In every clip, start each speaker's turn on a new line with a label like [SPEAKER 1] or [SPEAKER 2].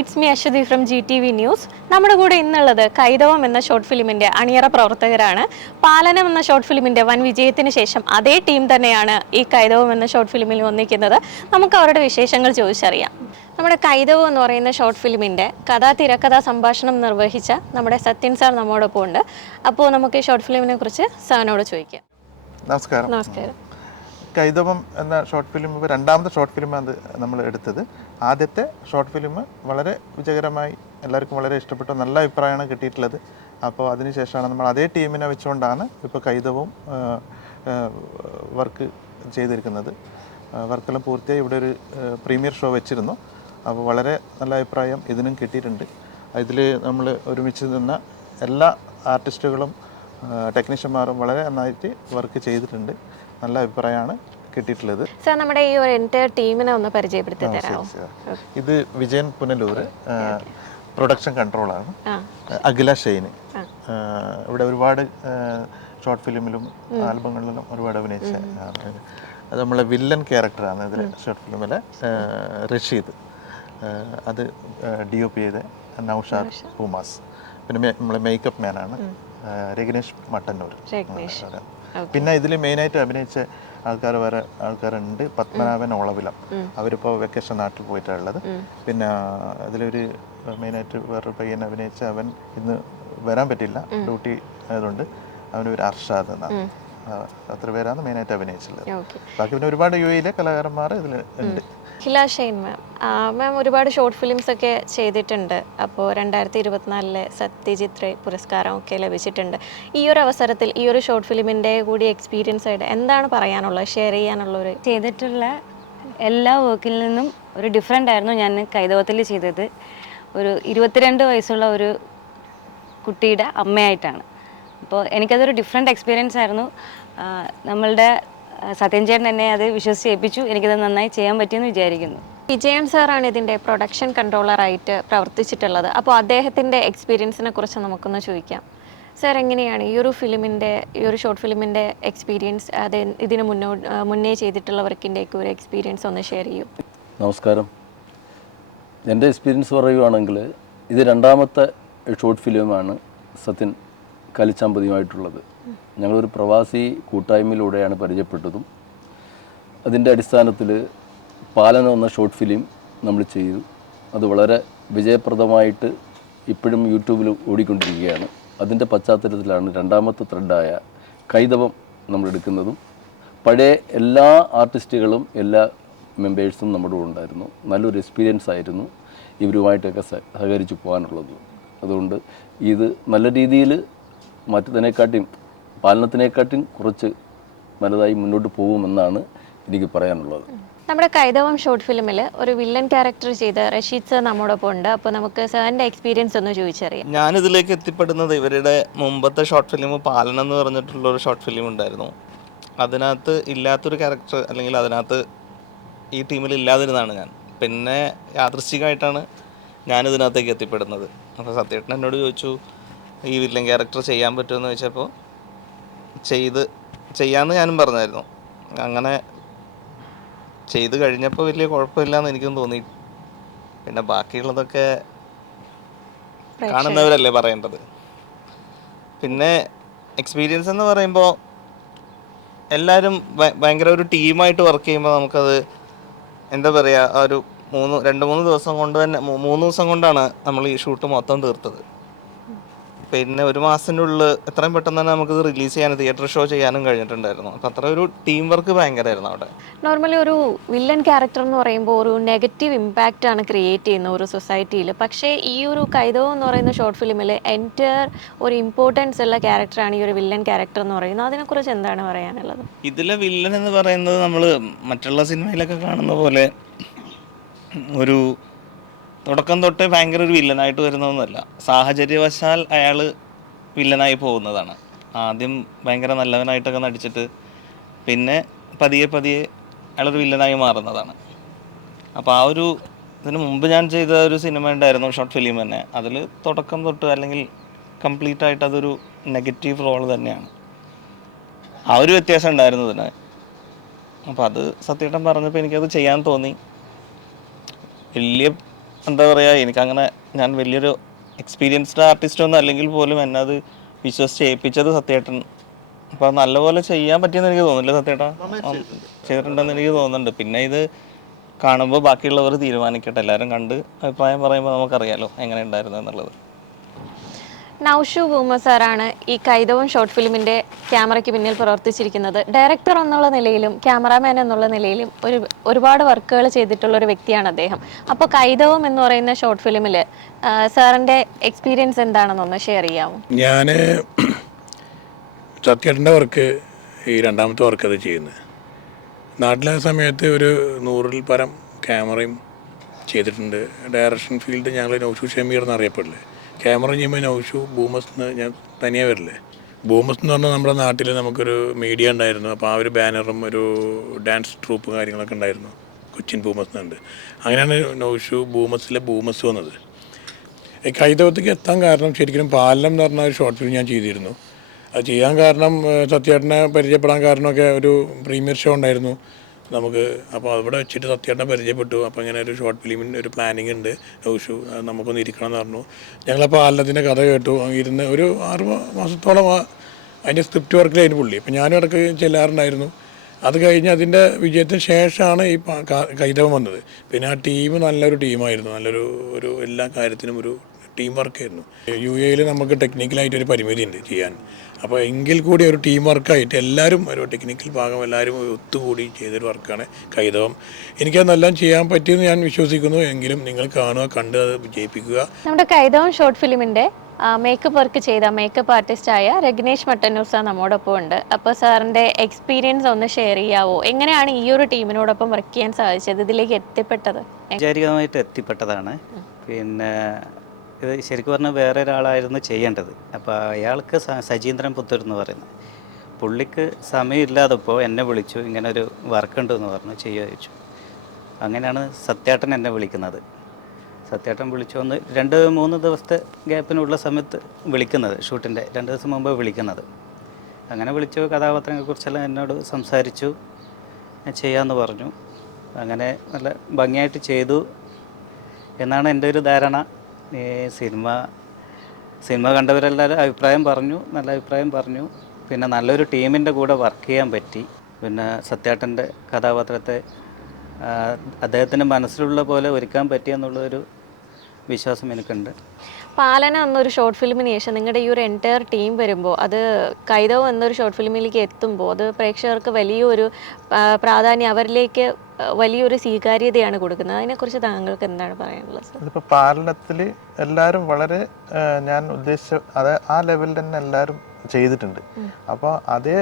[SPEAKER 1] It's me Aswathy from G T V news നമ്മുടെ കൂടെ ഇന്നുള്ളത് കൈതവം എന്ന ഷോർട്ട് ഫിലിമിന്റെ അണിയറ പ്രവർത്തകരാണ്. പാലനം എന്ന ഷോർട്ട് ഫിലിമിന്റെ വൻ വിജയത്തിന് ശേഷം അതേ ടീം തന്നെയാണ് ഈ കൈതവം എന്ന ഷോർട്ട് ഫിലിമിൽ വന്നിരിക്കുന്നത്. നമുക്ക് അവരുടെ വിശേഷങ്ങൾ ചോദിച്ചറിയാം. നമ്മുടെ കൈതവം എന്ന് പറയുന്ന ഷോർട്ട് ഫിലിമിന്റെ കഥാ തിരക്കഥാ സംഭാഷണം നിർവഹിച്ച നമ്മുടെ സത്യൻ സാർ നമ്മോടൊപ്പം ഉണ്ട് അപ്പോൾ നമുക്ക് ഈ ഷോർട്ട് ഫിലിമിനെ കുറിച്ച് സാറിനോട് ചോദിക്കാം.
[SPEAKER 2] നമസ്കാരം.
[SPEAKER 1] നമസ്കാരം.
[SPEAKER 2] കൈതവം എന്ന ഷോർട്ട് ഫിലിം ഇപ്പോൾ രണ്ടാമത്തെ ഷോർട്ട് ഫിലിമാണ് നമ്മൾ എടുത്തത്. ആദ്യത്തെ ഷോർട്ട് ഫിലിം വളരെ വിജയകരമായി എല്ലാവർക്കും വളരെ ഇഷ്ടപ്പെട്ട നല്ല അഭിപ്രായമാണ് കിട്ടിയിട്ടുള്ളത്. അപ്പോൾ അതിനുശേഷമാണ് നമ്മൾ അതേ ടീമിനെ വെച്ചുകൊണ്ടാണ് ഇപ്പോൾ കൈതവും വർക്ക് ചെയ്തിരിക്കുന്നത്. വർക്കെല്ലാം പൂർത്തിയായി. ഇവിടെ ഒരു പ്രീമിയർ ഷോ വെച്ചിരുന്നു. അപ്പോൾ വളരെ നല്ല അഭിപ്രായം ഇതിനും കിട്ടിയിട്ടുണ്ട്. ഇതിൽ നമ്മൾ ഒരുമിച്ച് നിന്ന എല്ലാ ആർട്ടിസ്റ്റുകളും ടെക്നീഷ്യന്മാരും വളരെ നന്നായിട്ട് വർക്ക് ചെയ്തിട്ടുണ്ട്. നല്ല അഭിപ്രായമാണ് കിട്ടിയിട്ടുള്ളത്.
[SPEAKER 1] സാർ നമ്മുടെ ഈ ഒരു എന്റെ ടീമിനെ ഒന്ന് പരിചയപ്പെടുത്തി തരാമോ?
[SPEAKER 2] ഇത് വിജയൻ പുനലൂർ പ്രൊഡക്ഷൻ കൺട്രോൾ
[SPEAKER 1] ആണ്.
[SPEAKER 2] അഖില ഷെയ്ന് ഇവിടെ ഒരുപാട് ഷോർട്ട് ഫിലിമിലും ആൽബങ്ങളിലും ഒരുപാട് അഭിനയിച്ച. അത് നമ്മളെ വില്ലൻ ക്യാരക്ടറാണ് ഇതിൽ ഷോർട്ട് ഫിലിമിലെ റഷീദ്. അത് ഡി ഒ പി ചെയ്ത നൌഷാദ് ഹുമാസ് പിന്നെ നമ്മളെ മേക്കപ്പ് മാനാണ് രഗ്നേഷ് മട്ടന്നൂർ. പിന്നെ ഇതിൽ മെയിനായിട്ട് അഭിനയിച്ച ആൾക്കാർ വേറെ ആൾക്കാരുണ്ട്. പത്മനാഭൻ ഓളവിലം. അവരിപ്പോൾ വെക്കേഷൻ നാട്ടിൽ പോയിട്ടുള്ളത്. പിന്നെ അതിലൊരു മെയിനായിട്ട് വേറൊരു പയ്യൻ അഭിനയിച്ച അവൻ ഇന്ന് വരാൻ പറ്റില്ല. ഡ്യൂട്ടി ആയതുകൊണ്ട് അവനൊരു അർഷാദ് എന്നാണ്. അത്ര പേരാണ് മെയിനായിട്ട് അഭിനയിച്ചുള്ളത് ബാക്കി പിന്നെ ഒരുപാട് യു എയിലെ കലാകാരന്മാർ ഇതിൽ ഉണ്ട്.
[SPEAKER 1] ഹില ഷെയ്ൻ മാം. മാം ഒരുപാട് ഷോർട്ട് ഫിലിംസ് ഒക്കെ ചെയ്തിട്ടുണ്ട്. അപ്പോൾ രണ്ടായിരത്തി ഇരുപത്തിനാലിലെ സത്യജിത് റേ പുരസ്കാരം ഒക്കെ ലഭിച്ചിട്ടുണ്ട്. ഈ ഒരു അവസരത്തിൽ ഈ ഒരു ഷോർട്ട് ഫിലിമിന്റെ കൂടി എക്സ്പീരിയൻസ് ആയിട്ട് എന്താണ് പറയാനുള്ളത്? ഷെയർ ചെയ്യാനുള്ള ഒരു
[SPEAKER 3] ചെയ്തിട്ടുള്ള എല്ലാ വർക്കിൽ നിന്നും ഒരു ഡിഫറെന്റ് ആയിരുന്നു ഞാൻ കൈതവത്തിൽ ചെയ്തത്. ഒരു ഇരുപത്തിരണ്ട് വയസ്സുള്ള ഒരു കുട്ടിയുടെ അമ്മയായിട്ടാണ്. അപ്പോൾ എനിക്കതൊരു ഡിഫറെന്റ് എക്സ്പീരിയൻസ് ആയിരുന്നു. നമ്മളുടെ സത്യൻ ചേട്ടൻ എന്നെ അത് വിശ്വസിച്ച് ഏൽപ്പിച്ചു എനിക്കത് നന്നായി ചെയ്യാൻ പറ്റിയെന്ന് വിചാരിക്കുന്നു.
[SPEAKER 1] വിജയൻ സാറാണ് ഇതിന്റെ പ്രൊഡക്ഷൻ കൺട്രോളറായിട്ട് പ്രവർത്തിച്ചിട്ടുള്ളത്. അപ്പോൾ അദ്ദേഹത്തിന്റെ എക്സ്പീരിയൻസിനെ കുറിച്ച് നമുക്കൊന്ന് ചോദിക്കാം. സാർ എങ്ങനെയാണ് ഈ ഒരു ഫിലിമിന്റെ ഈ ഒരു ഷോർട്ട് ഫിലിമിന്റെ എക്സ്പീരിയൻസ് അത് ഇതിന് മുന്നോ മുന്നേ ചെയ്തിട്ടുള്ളവർക്കിന്റെയൊക്കെ ഒരു എക്സ്പീരിയൻസ് ഒന്ന് ഷെയർ ചെയ്യൂ.
[SPEAKER 4] നമസ്കാരം. എന്റെ എക്സ്പീരിയൻസ് പറയുവാണെങ്കിൽ ഇത് രണ്ടാമത്തെ ഷോർട്ട് ഫിലിമാണ് സത്യൻ. കലിച്ചാമ്പതിയുമായിട്ടുള്ളത് ഞങ്ങളൊരു പ്രവാസി കൂട്ടായ്മയിലൂടെയാണ് പരിചയപ്പെട്ടതും. അതിന്റെ അടിസ്ഥാനത്തിൽ പാലന എന്ന ഷോർട്ട് ഫിലിം നമ്മൾ ചെയ്തു. അത് വളരെ വിജയപ്രദമായിട്ട് ഇപ്പോഴും യൂട്യൂബിൽ ഓടിക്കൊണ്ടിരിക്കുകയാണ്. അതിന്റെ പശ്ചാത്തലത്തിലാണ് രണ്ടാമത്തെ ത്രെഡായ കൈതവം നമ്മൾ എടുക്കുന്നതും. പഴയ എല്ലാ ആർട്ടിസ്റ്റുകളും എല്ലാ മെമ്പേഴ്സും നമ്മുടെ കൂടെ ഉണ്ടായിരുന്നു. നല്ലൊരു എക്സ്പീരിയൻസ് ആയിരുന്നു ഇവരുമായിട്ടൊക്കെ സഹ- സഹകരിച്ച് പോകാനുള്ളത്. അതുകൊണ്ട് ഇത് നല്ല രീതിയിൽ മറ്റതിനെക്കാട്ടിയും പാലനത്തിനെക്കാട്ടിയും കുറച്ച് നല്ലതായി മുന്നോട്ട് പോകുമെന്നാണ് എനിക്ക് പറയാനുള്ളത്.
[SPEAKER 1] നമ്മുടെ കൈതവം ഷോർട്ട് ഫിലിമിൽ ഒരു വില്ലൻ ക്യാരക്ടർ ചെയ്ത റഷീദ് സർ നമ്മോടൊപ്പം ഉണ്ട്. അപ്പോൾ നമുക്ക് സാറിന്റെ എക്സ്പീരിയൻസ് ഒന്ന് ചോദിച്ചറിയാം.
[SPEAKER 5] ഞാനിതിലേക്ക് എത്തിപ്പെടുന്നത് ഇവരുടെ മുമ്പത്തെ ഷോർട്ട് ഫിലിം പാലനം എന്ന് പറഞ്ഞിട്ടുള്ള ഒരു ഷോർട്ട് ഫിലിം ഉണ്ടായിരുന്നു. അതിനകത്ത് ഇല്ലാത്തൊരു ക്യാരക്ടർ അല്ലെങ്കിൽ അതിനകത്ത് ഈ ടീമിൽ ഇല്ലാതിരുന്നതാണ് ഞാൻ. പിന്നെ യാദൃശ്ചികമായിട്ടാണ് ഞാനിതിനകത്തേക്ക് എത്തിപ്പെടുന്നത്. അപ്പോൾ സത്യേട്ടൻ എന്നോട് ചോദിച്ചു ഈ വില്ലൻ ക്യാരക്ടർ ചെയ്യാൻ പറ്റുമെന്ന് ചോദിച്ചപ്പോൾ ചെയ്ത് ചെയ്യാമെന്ന് ഞാനും പറഞ്ഞായിരുന്നു. അങ്ങനെ ചെയ്ത് കഴിഞ്ഞപ്പോൾ വലിയ കുഴപ്പമില്ല എന്ന് എനിക്കും തോന്നി. പിന്നെ ബാക്കിയുള്ളതൊക്കെ കാണുന്നവരല്ലേ പറയേണ്ടത്. പിന്നെ എക്സ്പീരിയൻസ് എന്ന് പറയുമ്പോൾ എല്ലാവരും ഭയങ്കര ഒരു ടീമായിട്ട് വർക്ക് ചെയ്യുമ്പോൾ നമുക്കത് എന്താ പറയുക ഒരു മൂന്ന് രണ്ട് മൂന്ന് ദിവസം കൊണ്ട് തന്നെ മൂന്ന് ദിവസം കൊണ്ടാണ് നമ്മൾ ഈ ഷൂട്ട് മൊത്തം തീർത്തത്. പിന്നെ ഒരു മാസത്തിന്റെ ഉള്ളിൽ എത്രയും പെട്ടെന്ന് തന്നെ നമുക്കിത് റിലീസ് ചെയ്യാനും തിയേറ്റർ ഷോ ചെയ്യാനും കഴിഞ്ഞിട്ടുണ്ടായിരുന്നു. അപ്പം അത്ര ഒരു ടീം വർക്ക് ഭയങ്കരമായിരുന്നു അവിടെ.
[SPEAKER 1] നോർമലി ഒരു വില്ലൻ ക്യാരക്ടർ എന്ന് പറയുമ്പോൾ ഒരു നെഗറ്റീവ് ഇമ്പാക്റ്റ് ആണ് ക്രിയേറ്റ് ചെയ്യുന്ന ഒരു സൊസൈറ്റിയിൽ പക്ഷേ ഈ ഒരു കൈതവം എന്ന് പറയുന്ന ഷോർട്ട് ഫിലിമിൽ എന്റയർ ഒരു ഇമ്പോർട്ടൻസ് ഉള്ള ക്യാരക്ടറാണ് ഈ ഒരു വില്ലൻ ക്യാരക്ടർ എന്ന് പറയുന്നത്. അതിനെക്കുറിച്ച് എന്താണ് പറയാനുള്ളത്?
[SPEAKER 5] ഇതിലെ വില്ലൻ എന്ന് പറയുന്നത് നമ്മൾ മറ്റുള്ള സിനിമയിലൊക്കെ കാണുന്ന പോലെ ഒരു തുടക്കം തൊട്ട് ഭയങ്കര ഒരു വില്ലനായിട്ട് വരുന്നതൊന്നുമല്ല. സാഹചര്യവശാൽ അയാൾ വില്ലനായി പോകുന്നതാണ്. ആദ്യം ഭയങ്കര നല്ലവനായിട്ടൊക്കെ നടിച്ചിട്ട് പിന്നെ പതിയെ പതിയെ അയാളൊരു വില്ലനായി മാറുന്നതാണ്. അപ്പോൾ ആ ഒരു ഇതിന് മുമ്പ് ഞാൻ ചെയ്ത ഒരു സിനിമ ഉണ്ടായിരുന്നു ഷോർട്ട് ഫിലിം തന്നെ. അതിൽ തുടക്കം തൊട്ട് അല്ലെങ്കിൽ കംപ്ലീറ്റ് ആയിട്ട് അതൊരു നെഗറ്റീവ് റോൾ തന്നെയാണ്. ആ ഒരു വ്യത്യാസം ഉണ്ടായിരുന്നു ഇതിന്. അപ്പോൾ അത് സത്യേട്ടൻ പറഞ്ഞപ്പോൾ എനിക്കത് ചെയ്യാൻ തോന്നി. വലിയ എന്താ പറയുക എനിക്കങ്ങനെ ഞാൻ വലിയൊരു എക്സ്പീരിയൻസ്ഡ് ആർട്ടിസ്റ്റ് ഒന്നും അല്ലെങ്കിൽ പോലും എന്നെ അത് വിശ്വസിച്ച് ഏൽപ്പിച്ചത് സത്യേട്ടൻ. അപ്പം നല്ലപോലെ ചെയ്യാൻ പറ്റിയെന്ന് എനിക്ക് തോന്നുന്നില്ല സത്യേട്ടാ. ചെയ്തിട്ടുണ്ടെന്ന് എനിക്ക് തോന്നുന്നുണ്ട്. പിന്നെ ഇത് കാണുമ്പോൾ ബാക്കിയുള്ളവർ തീരുമാനിക്കട്ടെ. എല്ലാവരും കണ്ട് അഭിപ്രായം പറയുമ്പോൾ നമുക്കറിയാലോ എങ്ങനെ ഉണ്ടായിരുന്നു എന്നുള്ളത്.
[SPEAKER 1] നൌഷു ഭൂമ സാറാണ് ഈ കൈതവും ഷോർട്ട് ഫിലിമിന്റെ ക്യാമറയ്ക്ക് പിന്നിൽ പ്രവർത്തിച്ചിരിക്കുന്നത്. ഡയറക്ടർ എന്നുള്ള നിലയിലും ക്യാമറാമാൻ എന്നുള്ള നിലയിലും ഒരു ഒരുപാട് വർക്കുകൾ ചെയ്തിട്ടുള്ള ഒരു വ്യക്തിയാണ് അദ്ദേഹം. അപ്പോൾ കൈതവും എന്ന് പറയുന്ന ഷോർട്ട് ഫിലിമിൽ സാറിന്റെ എക്സ്പീരിയൻസ് എന്താണെന്നൊന്ന് ഷെയർ ചെയ്യാമോ?
[SPEAKER 6] ഞാൻ സത്യേട്ടന്റെ വർക്ക് ഈ രണ്ടാമത്തെ വർക്ക് അത് ചെയ്യുന്നത്. നാട്ടിലെ സമയത്ത് ഒരു നൂറിൽ പരം ക്യാമറയും ചെയ്തിട്ടുണ്ട്. ഡയറക്ഷൻ ഫീൽഡ് ഞങ്ങൾ നൌഷു ഷമീർ എന്നറിയപ്പെടില്ലേ ക്യാമറ ചെയ്യുമ്പോൾ നൗഷു ബൂമസ് എന്ന് ഞാൻ തനിയെ വരില്ലേ? ബൂമസ് എന്ന് പറഞ്ഞാൽ നമ്മുടെ നാട്ടിൽ നമുക്കൊരു മീഡിയ ഉണ്ടായിരുന്നു. അപ്പോൾ ആ ഒരു ബാനറും ഒരു ഡാൻസ് ട്രൂപ്പും കാര്യങ്ങളൊക്കെ ഉണ്ടായിരുന്നു. കൊച്ചിൻ ബൂമസ് എന്നുണ്ട് അങ്ങനെയാണ് നൗഷു ബൂമസിലെ ബൂമസ് വന്നത്. കൈതവത്തേക്ക് എത്താൻ കാരണം ശരിക്കും പാലം എന്ന് പറഞ്ഞ ഒരു ഷോർട്ട് ഫിലിം ഞാൻ ചെയ്തിരുന്നു. അത് ചെയ്യാൻ കാരണം സത്യേട്ടനെ പരിചയപ്പെടാൻ കാരണമൊക്കെ ഒരു പ്രീമിയർ ഷോ ഉണ്ടായിരുന്നു. നമുക്ക് അപ്പോൾ അവിടെ വെച്ചിട്ട് സത്യേട്ടനെ പരിചയപ്പെട്ടു. അപ്പോൾ ഇങ്ങനെ ഒരു ഷോർട്ട് ഫിലിമിന്റെ ഒരു പ്ലാനിങ് ഉണ്ട്. ഷൂ നമുക്കൊന്ന് ഇരിക്കണം എന്ന് പറഞ്ഞു. ഞങ്ങളപ്പോൾ ആലത്തിന്റെ കഥ കേട്ടു. ഇരുന്ന് ഒരു ആറ് മാസത്തോളം അതിന്റെ സ്ക്രിപ്റ്റ് വർക്കിലായിരുന്നു പുള്ളി. അപ്പോൾ ഞാനും ഇടയ്ക്ക് ചെല്ലാറുണ്ടായിരുന്നു. അത് കഴിഞ്ഞ് അതിന്റെ വിജയത്തിന് ശേഷമാണ് ഈ കൈതവം വന്നത്. പിന്നെ ആ ടീം നല്ലൊരു ടീമായിരുന്നു നല്ലൊരു ഒരു എല്ലാ കാര്യത്തിനും ഒരു ടീം വർക്കായിരുന്നു യു എയിൽ നമുക്ക് ടെക്നിക്കലായിട്ട് ഒരു പരിമിതി ഉണ്ട് ചെയ്യാൻ. അപ്പോൾ എങ്കിൽ കൂടി ഒരു ടീം വർക്കായിട്ട് എല്ലാവരും ഒരു ടെക്നിക്കൽ ഭാഗം എല്ലാവരും ഒത്തുകൂടി ചെയ്തൊരു വർക്കാണ് കൈതവം. എനിക്കതെല്ലാം ചെയ്യാൻ പറ്റിയെന്ന് ഞാൻ വിശ്വസിക്കുന്നു. എങ്കിലും നിങ്ങൾ കാണുക കണ്ട് അത് വിജയിപ്പിക്കുക
[SPEAKER 1] നമ്മുടെ കൈതവം ഷോർട്ട് ഫിലിമിന്റെ മേക്കപ്പ് വർക്ക് ചെയ്ത മേക്കപ്പ് ആർട്ടിസ്റ്റ് ആയ രഗ്നേഷ് മട്ടന്നൂർ സാർ നമ്മോടൊപ്പം ഉണ്ട്. അപ്പോൾ സാറിന്റെ എക്സ്പീരിയൻസ് ഒന്ന് ഷെയർ ചെയ്യാവോ? എങ്ങനെയാണ് ഈ ഒരു ടീമിനോടൊപ്പം വർക്ക് ചെയ്യാൻ സാധിച്ചത്? ഇതിലേക്ക് എത്തിപ്പെട്ടത്?
[SPEAKER 7] ഔപചാരികമായിട്ട് എത്തിപ്പെട്ടതാണ്. പിന്നെ ഇത് ശരിക്കും പറഞ്ഞാൽ വേറെ ഒരാളായിരുന്നു ചെയ്യേണ്ടത്. അപ്പോൾ അയാൾക്ക് സജീന്ദ്രൻ പുത്തൂർ എന്ന് പറയുന്നത്. പുള്ളിക്ക് സമയമില്ലാതപ്പോൾ എന്നെ വിളിച്ചു ഇങ്ങനെ ഒരു വർക്ക് ഉണ്ട് എന്ന് പറഞ്ഞു ചെയ്യുക ചോദിച്ചു. അങ്ങനെയാണ് സത്യേട്ടൻ എന്നെ വിളിക്കുന്നത്. സത്യേട്ടൻ വിളിച്ചു വന്ന് രണ്ട് മൂന്ന് ദിവസത്തെ ഗ്യാപ്പിനുള്ള സമയത്ത് വിളിക്കുന്നത് ഷൂട്ടിന്റെ രണ്ട് ദിവസം മുമ്പ് വിളിക്കുന്നത്. അങ്ങനെ വിളിച്ചു കഥാപാത്രങ്ങളെക്കുറിച്ചെല്ലാം എന്നോട് സംസാരിച്ചു ചെയ്യാമെന്ന് പറഞ്ഞു. അങ്ങനെ നല്ല ഭംഗിയായിട്ട് ചെയ്തു എന്നാണ് എന്റെ ഒരു ധാരണ. സിനിമ സിനിമ കണ്ടവരെല്ലാവരും അഭിപ്രായം പറഞ്ഞു നല്ല അഭിപ്രായം പറഞ്ഞു. പിന്നെ നല്ലൊരു ടീമിന്റെ കൂടെ വർക്ക് ചെയ്യാൻ പറ്റി. പിന്നെ സത്യാട്ടന്റെ കഥാപാത്രത്തെ അദ്ദേഹത്തിന്റെ മനസ്സിലുള്ള പോലെ ഒരുക്കാൻ പറ്റിയെന്നുള്ളൊരു വിശ്വാസം എനിക്കുണ്ട്.
[SPEAKER 1] പാലന എന്നൊരു ഷോർട്ട് ഫിലിമിന് ശേഷം നിങ്ങളുടെ ഈ ഒരു എന്റയർ ടീം വരുമ്പോൾ അത് കൈതവ് എന്നൊരു ഷോർട്ട് ഫിലിമിലേക്ക് എത്തുമ്പോൾ അത് പ്രേക്ഷകർക്ക് വലിയൊരു പ്രാധാന്യം അവരിലേക്ക് വലിയൊരു സ്വീകാര്യതയാണ് കൊടുക്കുന്നത്. അതിനെക്കുറിച്ച് താങ്കൾക്ക് എന്താണ് പറയാനുള്ളത് സർ?
[SPEAKER 2] ഇതിപ്പോൾ പാലനത്തിൽ എല്ലാവരും വളരെ ഞാൻ ഉദ്ദേശിച്ച അത് ആ ലെവലിൽ തന്നെ എല്ലാവരും ചെയ്തിട്ടുണ്ട്. അപ്പോൾ അതേ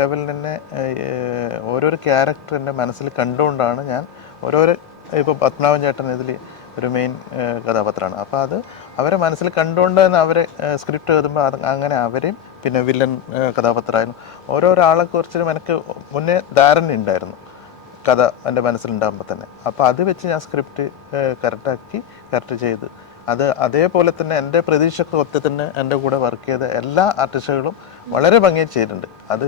[SPEAKER 2] ലെവലിൽ തന്നെ ഓരോരു ക്യാരക്ടർ എന്റെ മനസ്സിൽ കണ്ടുകൊണ്ടാണ് ഞാൻ ഓരോരോ ഇപ്പോൾ പത്മനാഭൻ ചേട്ടൻ ഇതിൽ ഒരു മെയിൻ കഥാപാത്രമാണ്. അപ്പോൾ അത് അവരെ മനസ്സിൽ കണ്ടുകൊണ്ട് തന്നെ അവരെ സ്ക്രിപ്റ്റ് എഴുതുമ്പോൾ അത് അങ്ങനെ അവരെയും പിന്നെ വില്ലൻ കഥാപാത്രമായാലും ഓരോരാളെ കുറിച്ചും എനിക്ക് മുന്നേ ധാരണ ഉണ്ടായിരുന്നു കഥ എന്റെ മനസ്സിലുണ്ടാകുമ്പോൾ തന്നെ. അപ്പോൾ അത് വെച്ച് ഞാൻ സ്ക്രിപ്റ്റ് കറക്റ്റാക്കി കറക്റ്റ് ചെയ്ത്. അത് അതേപോലെ തന്നെ എന്റെ പ്രതീക്ഷയ്ക്ക് ഒത്ത തന്നെ എന്റെ കൂടെ വർക്ക് ചെയ്ത എല്ലാ ആർട്ടിസ്റ്റുകളും വളരെ ഭംഗിയായി ചെയ്തിട്ടുണ്ട്. അത്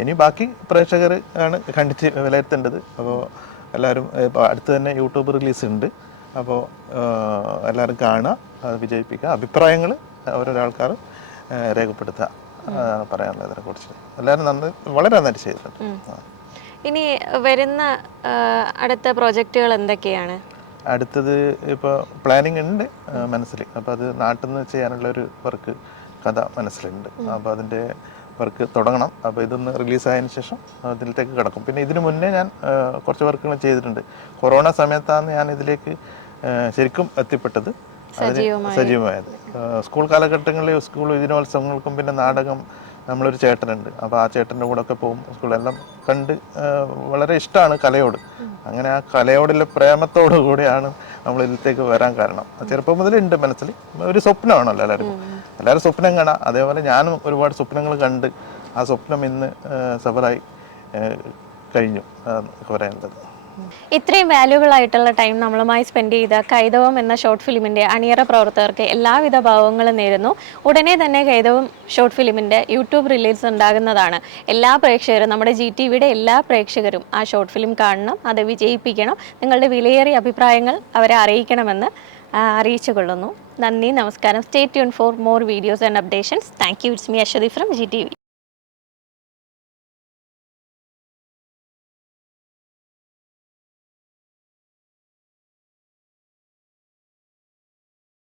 [SPEAKER 2] ഇനി ബാക്കി പ്രേക്ഷകർ ആണ് കണ്ടിച്ച് വിലയിരുത്തേണ്ടത്. അപ്പോൾ എല്ലാവരും അടുത്ത് തന്നെ യൂട്യൂബ് റിലീസ് ഉണ്ട്. അപ്പോൾ എല്ലാവരും കാണുക അത് വിജയിപ്പിക്കുക. അഭിപ്രായങ്ങൾ ഓരോരോ ആൾക്കാർ രേഖപ്പെടുത്തുക. പറയാനുള്ളതിനെ പറയാനുള്ളത് ഇതിനെക്കുറിച്ച്. എല്ലാവരും നന്നായി വളരെ നന്നായിട്ട് ചെയ്തിട്ടുണ്ട്.
[SPEAKER 1] ഇനി വരുന്ന അടുത്ത പ്രോജക്റ്റുകൾ എന്തൊക്കെയാണ്?
[SPEAKER 2] അടുത്തത് ഇപ്പോൾ പ്ലാനിങ് ഉണ്ട് മനസ്സിൽ. അപ്പോൾ അത് നാട്ടിൽ നിന്ന് ചെയ്യാനുള്ള ഒരു വർക്ക് കഥ മനസ്സിലുണ്ട്. അപ്പോൾ അതിന്റെ വർക്ക് തുടങ്ങണം. അപ്പോൾ ഇതൊന്ന് റിലീസായതിനു ശേഷം അതിലേക്ക് കിടക്കും. പിന്നെ ഇതിനു മുന്നേ ഞാൻ കുറച്ച് വർക്കുകൾ ചെയ്തിട്ടുണ്ട്. കൊറോണ സമയത്താണ് ഞാൻ ഇതിലേക്ക് ശരിക്കും എത്തിപ്പെട്ടത്. സജീവമായത്. സ്കൂൾ കാലഘട്ടങ്ങളിലെ സ്കൂൾ ദിനോത്സവങ്ങൾക്കും പിന്നെ നാടകം നമ്മളൊരു ചേട്ടനുണ്ട്. അപ്പോൾ ആ ചേട്ടന്റെ കൂടെ ഒക്കെ പോകും. സ്കൂളെല്ലാം കണ്ട് വളരെ ഇഷ്ടമാണ് കലയോട്. അങ്ങനെ ആ കലയോടുള്ള പ്രേമത്തോടു കൂടിയാണ് നമ്മൾ ഇതിലേക്ക് വരാൻ കാരണം. ചെറുപ്പം മുതലുണ്ട് മനസ്സിൽ. ഒരു സ്വപ്നമാണല്ലോ എല്ലാവരും. എല്ലാവരും സ്വപ്നം കാണാം അതേപോലെ ഞാനും ഒരുപാട് സ്വപ്നങ്ങൾ കണ്ട് ആ സ്വപ്നം ഇന്ന് സഫറായി കഴിഞ്ഞു. പറയുന്നത്
[SPEAKER 1] ഇത്രയും വാല്യുബിൾ ആയിട്ടുള്ള ടൈം നമ്മളുമായി സ്പെൻഡ് ചെയ്ത കൈതവം എന്ന ഷോർട്ട് ഫിലിമിന്റെ അണിയറ പ്രവർത്തകർക്ക് എല്ലാവിധ ഭാവങ്ങളും നേരുന്നു. ഉടനെ തന്നെ കൈതവം ഷോർട്ട് ഫിലിമിന്റെ യൂട്യൂബ് റിലീസ് ഉണ്ടാകുന്നതാണ്. എല്ലാ പ്രേക്ഷകരും നമ്മുടെ ജി ടി വിയുടെ എല്ലാ പ്രേക്ഷകരും ആ ഷോർട്ട് ഫിലിം കാണണം അത് വിജയിപ്പിക്കണം. നിങ്ങളുടെ വിലയേറിയ അഭിപ്രായങ്ങൾ അവരെ അറിയിക്കണമെന്ന് അറിയിച്ചു കൊള്ളുന്നു നന്ദി നമസ്കാരം. Stay tune for more videos and updations thank you it's me Aswathy from G T V